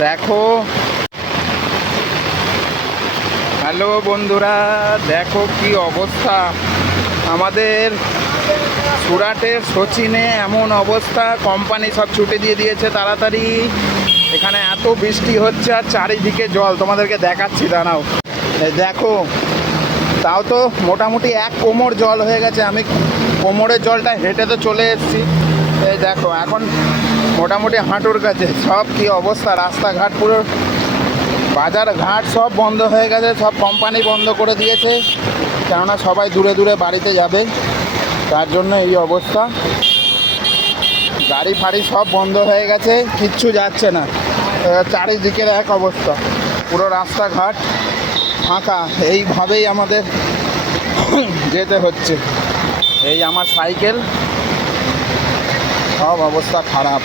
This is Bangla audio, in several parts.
দেখো, হ্যালো বন্ধুরা, দেখো কি অবস্থা আমাদের সুরাটের সচিনে। এমন অবস্থা, কোম্পানি সব ছুটি দিয়ে দিয়েছে তাড়াতাড়ি। এখানে এত বৃষ্টি হচ্ছে আর চারিদিকে জল, তোমাদেরকে দেখাচ্ছি, দাঁড়াও। দেখো, তাও তো মোটামুটি এক কোমর জল হয়ে গেছে। আমি কোমরের জলটা হেঁটে তো চলে এসেছি। এই দেখো, এখন মোটামুটি হাঁটুর কাছে। সব কি অবস্থা, রাস্তাঘাট পুরো, বাজার ঘাট সব বন্ধ হয়ে গেছে। সব কোম্পানি বন্ধ করে দিয়েছে, কেননা সবাই দূরে দূরে বাড়িতে যাবে, তার জন্য এই অবস্থা। গাড়ি ফাড়ি সব বন্ধ হয়ে গেছে, কিচ্ছু যাচ্ছে না। চারিদিকের এক অবস্থা, পুরো রাস্তাঘাট ফাঁকা। এইভাবেই আমাদের যেতে হচ্ছে। এই আমার সাইকেল, সব অবস্থা খারাপ।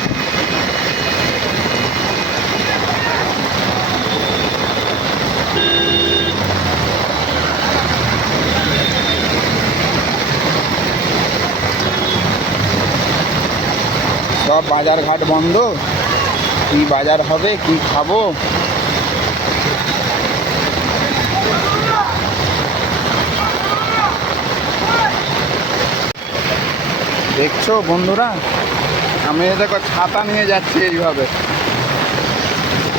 সব বাজার ঘাট বন্ধ, কি বাজার হবে, কি খাবো। দেখছো বন্ধুরা, আমি দেখো ছাতা নিয়ে যাচ্ছি এইভাবে,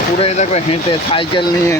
পুরো দেখো হেঁটে সাইকেল নিয়ে।